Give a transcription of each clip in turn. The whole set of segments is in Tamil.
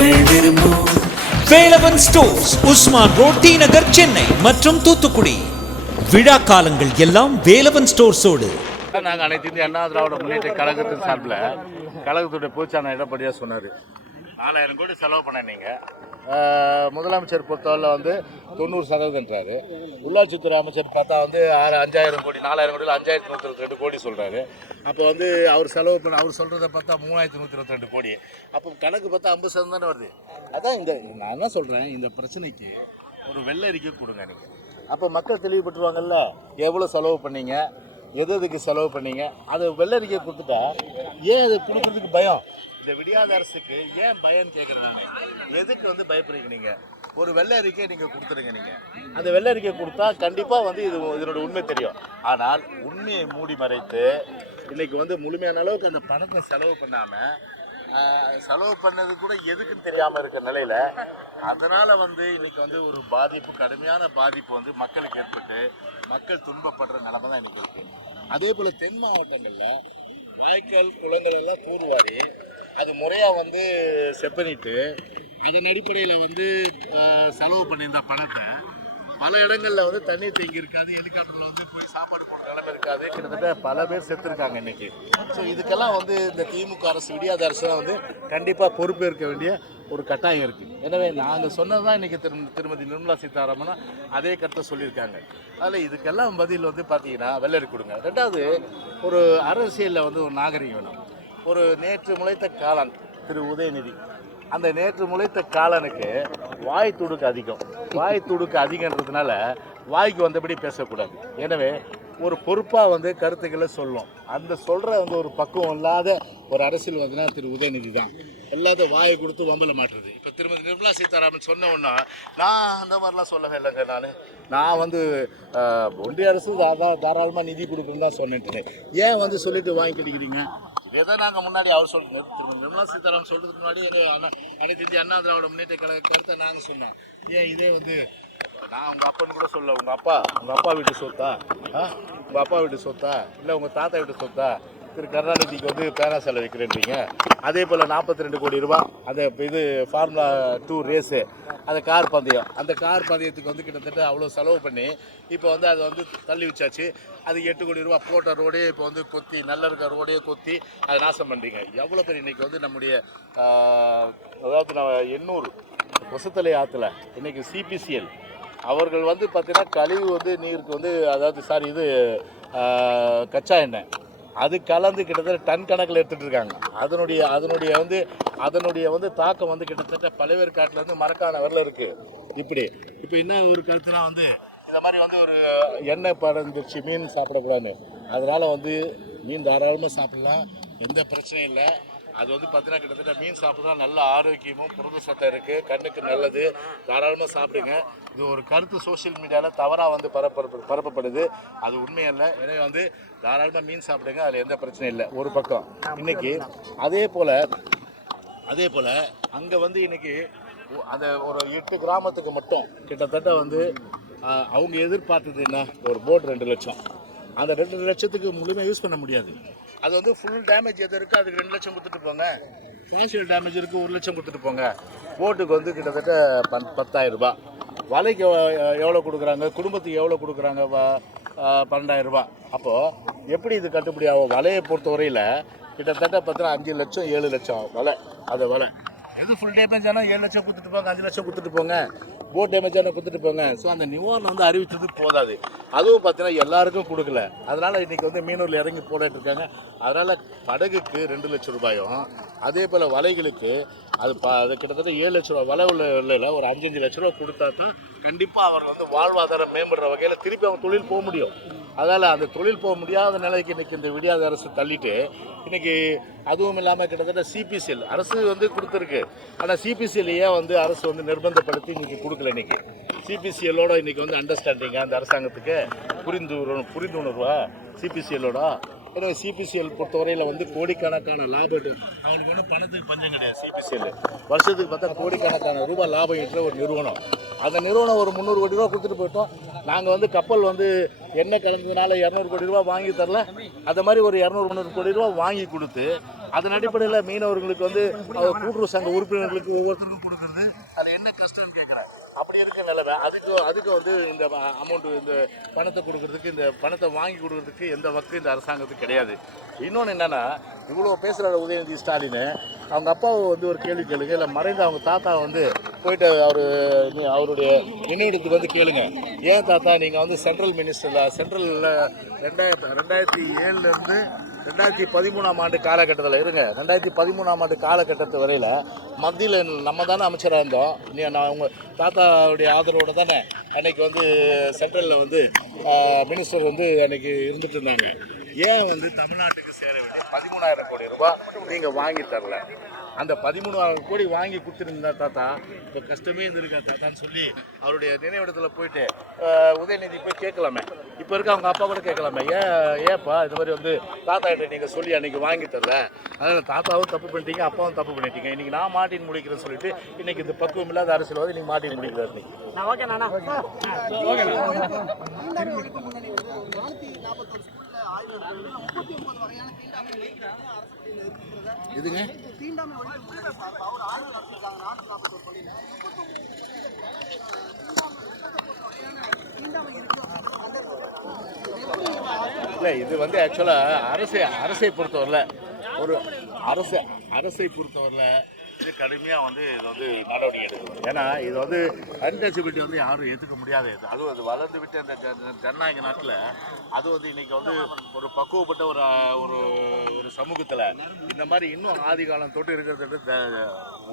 மக்கள் விரும்பும் Velavan stores, Usman road, T Nagar, Chennai மற்றும் தூத்துக்குடி. விழா காலங்கள் எல்லாம் வேலவன் ஸ்டோர்ஸோடு. நாங்கள் அனைத்து இந்திய அண்ணா திராவிட முன்னேற்ற கழகத்தின் சார்பில் கழகத்துடைய பொதுச்சாளர் எடப்பாடியாக சொன்னார் 4000 கோடி செலவு பண்ண நீங்கள் முதலமைச்சர் பொறுத்தவரையில் வந்து 90%ன்றாரு. உள்ளாட்சித்துறை அமைச்சர் பார்த்தா வந்து 5000 கோடி 4000 கோடியில் 5122 கோடி சொல்கிறாரு. அப்போ வந்து அவர் செலவு பண்ண அவர் சொல்கிறத பார்த்தா 3122 கோடி. அப்போ கணக்கு பார்த்தா 50% தானே வருது. அதான் நான் என்ன சொல்கிறேன், இந்த பிரச்சனைக்கு ஒரு வெள்ளை அறிக்கை கொடுங்க நீங்கள். அப்போ மக்கள் தெளிவுபட்டுருவாங்கல்ல, எவ்வளோ செலவு பண்ணீங்க, எதுக்கு செலவு பண்ணீங்க, அதை வெள்ளரிக்கை கொடுத்துட்டா ஏன் அது கொடுக்கறதுக்கு பயம்? இந்த விடியாத அரசுக்கு ஏன் பயம்னு கேட்குறாங்க. எதுக்கு வந்து பயப்படுறீங்க நீங்கள்? ஒரு வெள்ளை அறிக்கை நீங்கள் கொடுத்துருங்க. நீங்கள் அந்த வெள்ளை அறிக்கை கொடுத்தா கண்டிப்பாக வந்து இதனோட உண்மை தெரியும். ஆனால் உண்மையை மூடி மறைத்து இன்றைக்கி வந்து முழுமையான அளவுக்கு அந்த பணத்தை செலவு பண்ணாமல் செலவு பண்ணது கூட எதுக்குன்னு தெரியாமல் இருக்கிற நிலையில் அதனால் வந்து இன்றைக்கி வந்து ஒரு பாதிப்பு, கடுமையான பாதிப்பு வந்து மக்களுக்கு ஏற்பட்டு மக்கள் துன்பப்படுற நிலைமை தான் இன்றைக்கி இருக்குது. அதே போல் தென் மாவட்டங்களில் வாய்க்கால் குளங்கள் எல்லாம் தூர்வாரி அது முறையாக வந்து செப்பனிட்டு அதன் அடிப்படையில் வந்து செலவு பண்ணியிருந்த பணத்தை பல இடங்களில் வந்து தண்ணீர் தேங்கி இருக்காது, ஹெலிகாப்டரில் வந்து போய் சாப்பாடு போடுற நிலைமை இருக்காது. கிட்டத்தட்ட பல பேர் செத்துருக்காங்க இன்றைக்கி. ஸோ இதுக்கெல்லாம் வந்து இந்த திமுக அரசு, விடியாத அரசு வந்து கண்டிப்பாக பொறுப்பேற்க வேண்டிய ஒரு கட்டாயம் இருக்குது. எனவே நாங்கள் சொன்னது தான் இன்றைக்கி திருமதி நிர்மலா சீதாராமன் அதே கருத்தை சொல்லியிருக்காங்க. அதில் இதுக்கெல்லாம் பதில் வந்து பார்த்தீங்கன்னா வெள்ளரி கொடுங்க. ரெண்டாவது, ஒரு அரசியலில் வந்து ஒரு நாகரிகம் வேணும். ஒரு நேற்று முளைத்த காளான் திரு உதயநிதி, அந்த நேற்று முளைத்த காலனுக்கு வாய் துடுக்கு அதிகம். வாய் துடுக்கு அதிகன்றதுனால வாய்க்கு வந்தபடி பேசக்கூடாது. எனவே ஒரு பொறுப்பாக வந்து கருத்துக்களை சொல்லும். அந்த சொல்கிற வந்து ஒரு பக்குவம் இல்லாத ஒரு அரசியல் வந்துன்னா திரு உதயநிதி தான். எல்லாத்த வாயை கொடுத்து வம்பல மாட்டுறது. இப்போ திருமதி நிர்மலா சீதாராமன் சொன்ன ஒன்றா, நான் அந்த மாதிரிலாம் சொல்லவே இல்லைங்க. நான் வந்து ஒன்றிய அரசு தாராளமாக நிதி கொடுக்குன்னு தான் சொன்னேன். ஏன் வந்து சொல்லிட்டு வாங்கி கிடைக்கிறீங்க? இதே தான் நாங்கள் முன்னாடி அவர் சொல்லுங்க, திருமதி நிர்மலா சீதாராமன் சொல்கிறதுக்கு முன்னாடி அனைத்து இந்திய அண்ணா திராவிட முன்னேற்ற கழக கருத்தை நாங்கள் சொன்னோம். ஏன் இதே வந்து நான் உங்கள் அப்பன்னு கூட சொல்ல, உங்கள் அப்பா வீட்டு சொத்தா, உங்கள் அப்பா வீட்டு சொத்தா, இல்லை உங்கள் தாத்தா வீட்டு சொத்தா, திரு கருணாநிதிக்கு வந்து பேரா செலவு வைக்கிறேன்றீங்க. அதே போல் 42 கோடி ரூபா அந்த இது ஃபார்முலா 2 ரேஸு, அந்த கார் பந்தயம், அந்த கார் பந்தயத்துக்கு வந்து கிட்டத்தட்ட அவ்வளோ செலவு பண்ணி இப்போ வந்து அதை வந்து தள்ளி வச்சாச்சு. அதுக்கு 8 கோடி ரூபா போட்ட ரோடே இப்போ வந்து கொத்தி, நல்ல இருக்க ரோடையே கொத்தி அதை நாசம் பண்ணுறீங்க. எவ்வளோ பேர் இன்றைக்கி வந்து நம்முடைய அதாவது எண்ணூர் கொசத்தலை ஆற்றுல இன்றைக்கி சிபிசிஎல் அவர்கள் வந்து பார்த்திங்கன்னா கழிவு வந்து நீருக்கு வந்து அதாவது இது கச்சா எண்ணெய் அது கலந்து கிட்டத்தட்ட டன் கணக்கில் எடுத்துகிட்டு இருக்காங்க. அதனுடைய வந்து தாக்கம் வந்து கிட்டத்தட்ட பழையவர் காட்டிலேருந்து மரக்கான வரல இருக்குது. இப்போ என்ன ஒரு கருத்துனா வந்து இந்த மாதிரி வந்து ஒரு எண்ணெய் படந்துச்சு, மீன் சாப்பிடக்கூடாதுன்னு. அதனால் வந்து மீன் தாராளமாக சாப்பிட்லாம், எந்த பிரச்சனையும் இல்லை. அது வந்து பார்த்தீங்கன்னா கிட்டத்தட்ட மீன் சாப்பிட்றா நல்ல ஆரோக்கியமும் புரத சத்தம் இருக்குது, கண்ணுக்கு நல்லது, தாராளமாக சாப்பிடுங்க. இது ஒரு கருத்து சோஷியல் மீடியாவில் தவறாக வந்து பரப்பப்படுது, அது உண்மையல்ல. எனவே வந்து தாராளமாக மீன் சாப்பிடுங்க, அதில் எந்த பிரச்சனையும் இல்லை. ஒரு பக்கம் இன்றைக்கி அதே போல் அங்கே வந்து இன்றைக்கி அந்த ஒரு 8 கிராமத்துக்கு மட்டும் கிட்டத்தட்ட வந்து அவங்க எதிர்பார்த்தது என்ன, ஒரு போட் 2 லட்சம். அந்த 2 லட்சத்துக்கு முழுமையாக யூஸ் பண்ண முடியாது. அது வந்து ஃபுல் டேமேஜ் எது இருக்குது அதுக்கு 2 லட்சம் கொடுத்துட்டு போங்க, பார்ஷியல் டேமேஜ் இருக்குது 1 லட்சம் கொடுத்துட்டு போங்க. போட்டுக்கு வந்து கிட்டத்தட்ட 10,000 ரூபா. வலைக்கு எவ்வளோ கொடுக்குறாங்க, குடும்பத்துக்கு எவ்வளோ கொடுக்குறாங்க, 12,000 ரூபா. அப்போது எப்படி இது கட்டுப்படி ஆகும்? வலையை பொறுத்தவரையில் கிட்டத்தட்ட பார்த்தீங்கன்னா 5 லட்சம் 7 லட்சம் வலை. வலை எது ஃபுல் டேமேஜ் ஆனால் 7 லட்சம் கொடுத்துட்டு போங்க, 5 லட்சம் கொடுத்துட்டு போங்க, போட் டேமேஜ் ஆனால் கொடுத்துட்டு போங்க. ஸோ அந்த நிவாரணம் வந்து அறிவித்தது போதாது. அதுவும் பார்த்தீங்கன்னா எல்லாருக்கும் கொடுக்கல. அதனால் இன்றைக்கி வந்து மீனூரில் இறங்கி போட்டுட்டு இருக்காங்க. அதனால் படகுக்கு 2 லட்சம் ரூபாயும், அதே போல் வலைகளுக்கு அது கிட்டத்தட்ட 7 லட்ச ரூபா. வலை உள்ள ஒரு 5 லட்ச ரூபா கொடுத்தா தான் கண்டிப்பாக அவர் வந்து வாழ்வாதாரம் மேம்படுற வகையில் திருப்பி அவங்க தொழில் போக முடியும். அதனால் அந்த தொழில் போக முடியாத நிலைக்கு இன்றைக்கி இந்த விடியாத அரசு தள்ளிட்டு இன்றைக்கி அதுவும் இல்லாமல் கிட்டத்தட்ட சிபிசிஎல் அரசு வந்து கொடுத்துருக்கு. ஆனால் சிபிசிஎல்லையே வந்து அரசு வந்து நிர்பந்தப்படுத்தி இன்றைக்கி கொடுக்கல. இன்றைக்கி சிபிசிஎல்லோட இன்றைக்கி வந்து அண்டர்ஸ்டாண்டிங்காக அந்த அரசாங்கத்துக்கு புரிந்துணர்வா சிபிசிஎல்லோட. எனவே சிபிசிஎல் பொறுத்தவரையில் வந்து கோடிக்கணக்கான லாபம், அவங்களுக்கு ஒன்றும் பணத்துக்கு பஞ்சம் கிடையாது. சிபிசிஎல் வருஷத்துக்கு பார்த்தா கோடிக்கணக்கான ரூபாய் லாபம் ஈட்டுற ஒரு நிறுவனம். அந்த நிறுவனம் ஒரு 300 கோடி ரூபா கொடுத்துட்டு போயிட்டோம். நாங்கள் வந்து கப்பல் வந்து எண்ணெய் கலந்ததுனால 200 கோடி ரூபா வாங்கி தரல. அது மாதிரி ஒரு 200-300 கோடி ரூபா வாங்கி கொடுத்து அதன் அடிப்படையில் மீனவர்களுக்கு வந்து கூட்டுறவு சங்க உறுப்பினர்களுக்கு ஒவ்வொருத்தருக்கும் கொடுக்குறது அது என்ன கஷ்டம்னு கேட்குறேன். அப்படி இருக்க நிலைமை அதுக்கு வந்து இந்த அமௌண்ட்டு இந்த பணத்தை கொடுக்கறதுக்கு இந்த பணத்தை வாங்கி கொடுக்கறதுக்கு எந்த வக்கு இந்த அரசாங்கத்துக்கு கிடையாது. இன்னொன்று என்னென்னா இவ்வளோ பேசுகிற உதயநிதி ஸ்டாலின் அவங்க அப்பாவை வந்து ஒரு கேள்வி கேளுங்க, இல்லை மறைந்த அவங்க தாத்தா வந்து போயிட்டு அவருடைய நினைவிடத்துக்கு வந்து கேளுங்க, ஏன் தாத்தா நீங்கள் வந்து சென்ட்ரல் மினிஸ்டரில் சென்ட்ரலில் 2007 2013 ஆண்டு காலகட்டத்தில் இருங்க 2013 ஆண்டு காலகட்டத்து வரையில் மத்தியில் நம்ம தானே அமைச்சராக இருந்தோம். நான் உங்கள் தாத்தாவுடைய ஆதரவோடு தானே அன்றைக்கி வந்து சென்ட்ரலில் வந்து மினிஸ்டர் வந்து அன்றைக்கி இருந்துட்டு இருந்தாங்க. ஏன் வந்து தமிழ்நாட்டுக்கு சேர வேண்டிய 13,000 கோடி ரூபாய் நீங்கள் வாங்கி தரல? அந்த 13,000 கோடி வாங்கி கொடுத்துருந்தா தாத்தா இப்போ கஷ்டமே இருந்திருக்கா தாத்தான்னு சொல்லி அவருடைய நினைவிடத்தில் போயிட்டு உதயநிதி போய் கேட்கலாமே. இப்போ இருக்க அவங்க அப்பா கூட கேட்கலாமே, ஏப்பா இது மாதிரி வந்து தாத்தா கிட்ட நீங்கள் சொல்லி அன்றைக்கி வாங்கி தரல, அதனால் தாத்தாவும் தப்பு பண்ணிட்டீங்க அப்பாவும் தப்பு பண்ணிட்டீங்க, இன்றைக்கி நான் மாட்டின் முடிக்கிறேன்னு சொல்லிட்டு இன்றைக்கி இந்த பக்குவம் இல்லாத அரசியல்வாதி நீங்கள் மாட்டின் முடிக்கிறார். இதுங்க இல்லை, இது வந்து ஆக்சுவலாக அரசை பொறுத்தவரையில் ஒரு அரசை பொறுத்தவரையில் இது கடுமையாக வந்து இது வந்து நடவடிக்கை எடுக்கணும். ஏன்னா இது வந்து அன்டச்சபிலிட்டி வந்து யாரும் ஏற்றுக்க முடியாது. அதுவும் அது வளர்ந்து விட்டு அந்த ஜனநாயக நாட்டில் அது வந்து இன்றைக்கி வந்து ஒரு பக்குவப்பட்ட ஒரு ஒரு சமூகத்தில் இந்த மாதிரி இன்னும் ஆதி காலம் தொட்டு இருக்கிறது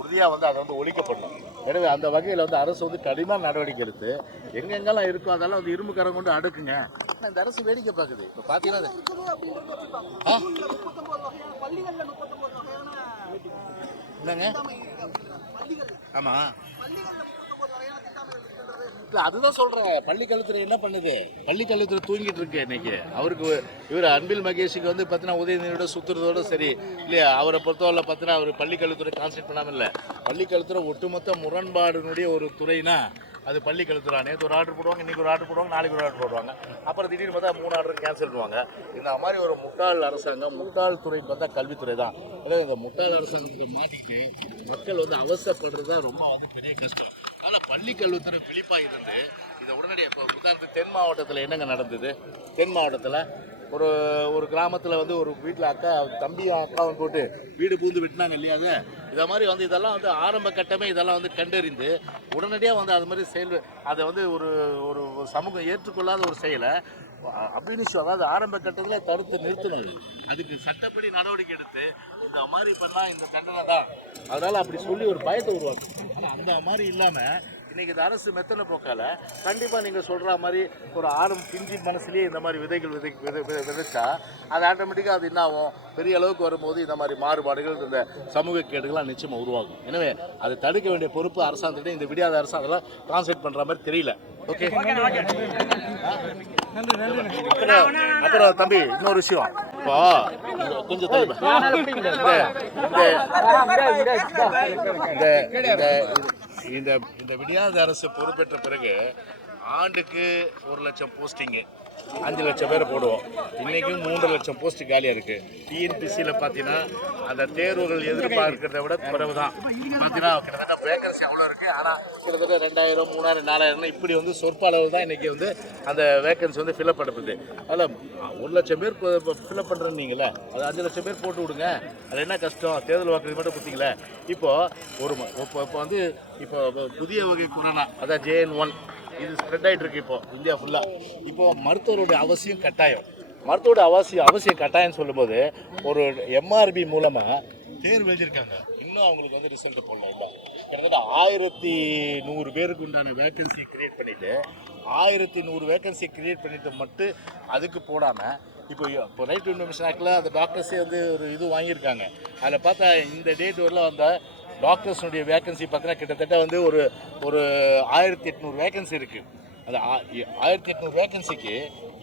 உறுதியாக வந்து அதை வந்து ஒழிக்கப்படணும். எனவே அந்த வகையில் வந்து அரசு வந்து கடுமையான நடவடிக்கை எடுத்து எங்கெங்கெல்லாம் இருக்கோ அதெல்லாம் வந்து இரும்பு கரம் கொண்டு அடுக்குங்க. இந்த அரசு வேடிக்கை பார்க்குது. இப்போ பார்த்தீங்கன்னா என்னங்க ஆமாம் இல்லை அதுதான் சொல்கிறேன். பள்ளிக்கல்வித்துறை என்ன பண்ணுது? பள்ளிக்கல்வித்துறை தூங்கிட்டு இருக்கு இன்னைக்கு. அவருக்கு இவர் அன்பில் மகேஷுக்கு வந்து பார்த்தீங்கன்னா உதயநிதியோட சுற்றுறதோட சரி இல்லையா, அவரை பொறுத்தவரை பார்த்தீங்கன்னா அவர் பள்ளிக்கல்வித்துறை கான்சென்ட்ரேட் பண்ணாமல் இல்லை. பள்ளிக்கல்வித்துறை ஒட்டுமொத்த முரண்பாடுனுடைய ஒரு துறைனா அது பள்ளிக்கல்வித்துறை. நேற்று ஒரு ஆர்டர் போடுவாங்க, இன்றைக்கி ஒரு ஆர்டர் போடுவாங்க, நாளைக்கு ஒரு ஆர்டர் போடுவாங்க, அப்புறம் திடீர்னு பார்த்தா 3 ஆர்டர் கேன்சல் பண்ணுவாங்க. இந்த மாதிரி ஒரு முட்டாள் அரசாங்கம், முட்டாள் துறைன்னு பார்த்தா கல்வித்துறை தான். அதாவது இந்த முட்டாள் அரசாங்கத்துக்கு மாட்டிக்கிட்டு மக்கள் வந்து அவசரப்படுறது தான் ரொம்ப வந்து பெரிய கஷ்டம். ஆனால் பள்ளிக்கல்வித்துறை விழிப்பாக இருந்து இதை உடனடியாக இப்போ உதாரணத்துக்கு தென் மாவட்டத்தில் என்னங்க நடந்தது? தென் மாவட்டத்தில் ஒரு கிராமத்தில் வந்து ஒரு வீட்டில் அக்காவும் போட்டு வீடு பூந்து விட்டுனாங்க இல்லையா? இதை மாதிரி வந்து இதெல்லாம் வந்து ஆரம்ப கட்டமே இதெல்லாம் வந்து கண்டறிந்து உடனடியாக வந்து அது மாதிரி அதை வந்து ஒரு சமூகம் ஏற்றுக்கொள்ளாத ஒரு செயலை அபினிஷம், அதாவது ஆரம்ப கட்டத்தில் தடுத்து நிறுத்தினது. அதுக்கு சட்டப்படி நடவடிக்கை எடுத்து இந்த மாதிரி பண்ணால் இந்த தண்டனை தான், அதனால் அப்படி சொல்லி ஒரு பயத்தை உருவாக்கணும். ஆனால் அந்த மாதிரி இல்லாமல் இன்றைக்கி இந்த அரசு மெத்தனை போக்கால கண்டிப்பாக நீங்கள் சொல்கிற மாதிரி ஒரு பிஞ்சு மனசுலேயே இந்த மாதிரி விதைகள் விதைச்சா அது ஆட்டோமேட்டிக்காக அது என்ன ஆகும், பெரிய அளவுக்கு வரும்போது இந்த மாதிரி மாறுபாடுகள் இந்த சமூக கேடுகள்லாம் நிச்சயமாக உருவாகும். எனவே அதை தடுக்க வேண்டிய பொறுப்பு அரசாங்கத்திட்ட இந்த விடியாத அரசு அதெல்லாம் கான்சென்ட்ரேட் பண்ணுற மாதிரி தெரியல. ஓகே, அப்புறம் தம்பி இன்னொரு விஷயம், இப்போ கொஞ்சம் இந்த விடியாத அரசு பொறுப்பேற்ற பிறகு ஆண்டுக்கு 1 லட்சம் போஸ்டிங்கு 5 லட்சம் பேரை போடுவோம். இன்றைக்கும் 3 லட்சம் போஸ்ட் காலியாக இருக்குது. டிஎன்பிசியில் பார்த்தீங்கன்னா அந்த தேர்வுகள் எதிர்பார்க்கிறத விட குறைவு தான். பார்த்தீங்கன்னா கிட்டத்தட்ட வேகன்சி எவ்வளோ இருக்குது, ஆனால் கிட்டத்தட்ட 2000, 3000, 4000 இப்படி வந்து சொற்ப அளவு தான் இன்றைக்கி வந்து அந்த வேகன்சி வந்து ஃபில்அப் பண்ணப்படுது. அதில் 1 லட்சம் பேர் ஃபில்அப் பண்ணுறீங்களே, அது 5 லட்சம் பேர் போட்டு விடுங்க, அது என்ன கஷ்டம், தேர்தல் வாக்குறுதி மட்டும் கொடுத்தீங்களே. இப்போ வந்து இப்போ புதிய வகை கொரோனா, அதான் JN1 இது ஸ்ப்ரெட் ஆகிட்டு இருக்கு இப்போ இந்தியா ஃபுல்லாக. இப்போது மருத்துவருடைய அவசியம் கட்டாயம், அவசியம் கட்டாயம்னு சொல்லும்போது ஒரு MRB மூலமாக தேர்வு எழுதியிருக்காங்க. இன்னும் அவங்களுக்கு வந்து ரிசல்ட் போடல. இல்லை, கிட்டத்தட்ட 1100 பேருக்கு உண்டான வேக்கன்சி கிரியேட் பண்ணிவிட்டு 1100 வேக்கன்சி கிரியேட் பண்ணிட்டு மட்டும் அதுக்கு போடாமல் இப்போ ரைட் டு இன்ஃபர்மேஷன் ஆக்டில் அந்த டாக்டர்ஸே வந்து ஒரு இது வாங்கியிருக்காங்க. அதில் பார்த்தா இந்த டேட் வரலாம் வந்த டாக்டர்ஸுடைய வேக்கன்சி பார்த்தீங்கன்னா கிட்டத்தட்ட வந்து ஒரு 1800 வேக்கன்சி இருக்குது. அது 1800 வேக்கன்சிக்கு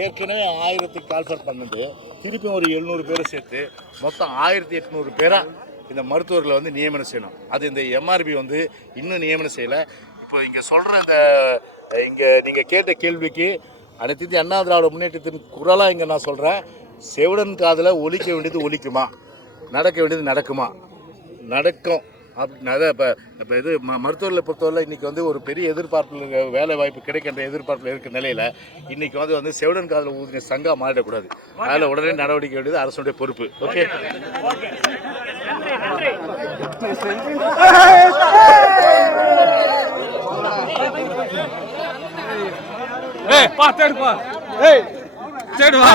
ஏற்கனவே 1000க்கு கால்ஃபர் பண்ணது, திருப்பியும் ஒரு 700 பேரை சேர்த்து மொத்தம் 1800 பேராக இந்த மருத்துவர்களை வந்து நியமனம் செய்யணும். அது இந்த MRB வந்து இன்னும் நியமனம் செய்யலை. இப்போ இங்கே சொல்கிற இங்கே நீங்கள் கேட்ட கேள்விக்கு அனைத்து இந்திய அண்ணா திராவிட முன்னேற்றத்தின் குரலாக இங்கே நான் சொல்கிறேன், செவிடன் காதில் ஒலிக்க வேண்டியது ஒலிக்குமா? நடக்க வேண்டியது நடக்குமா? நடக்கும் அப்படின்னு அதை இப்போ இது மருத்துவர்களை பொறுத்தவரை இன்றைக்கி வந்து ஒரு பெரிய எதிர்பார்ப்பில் வேலை வாய்ப்பு கிடைக்கின்ற எதிர்பார்ப்பில் இருக்கிற நிலையில் இன்றைக்கி வந்து செவிடன் காதில் ஊதின சங்கா மாறிடக்கூடாது. அதில் உடனே நடவடிக்கை வேண்டியது அரசுடைய பொறுப்பு. ஓகே, ஏய் பா தேடுப்பா, ஏய் தேடுவா.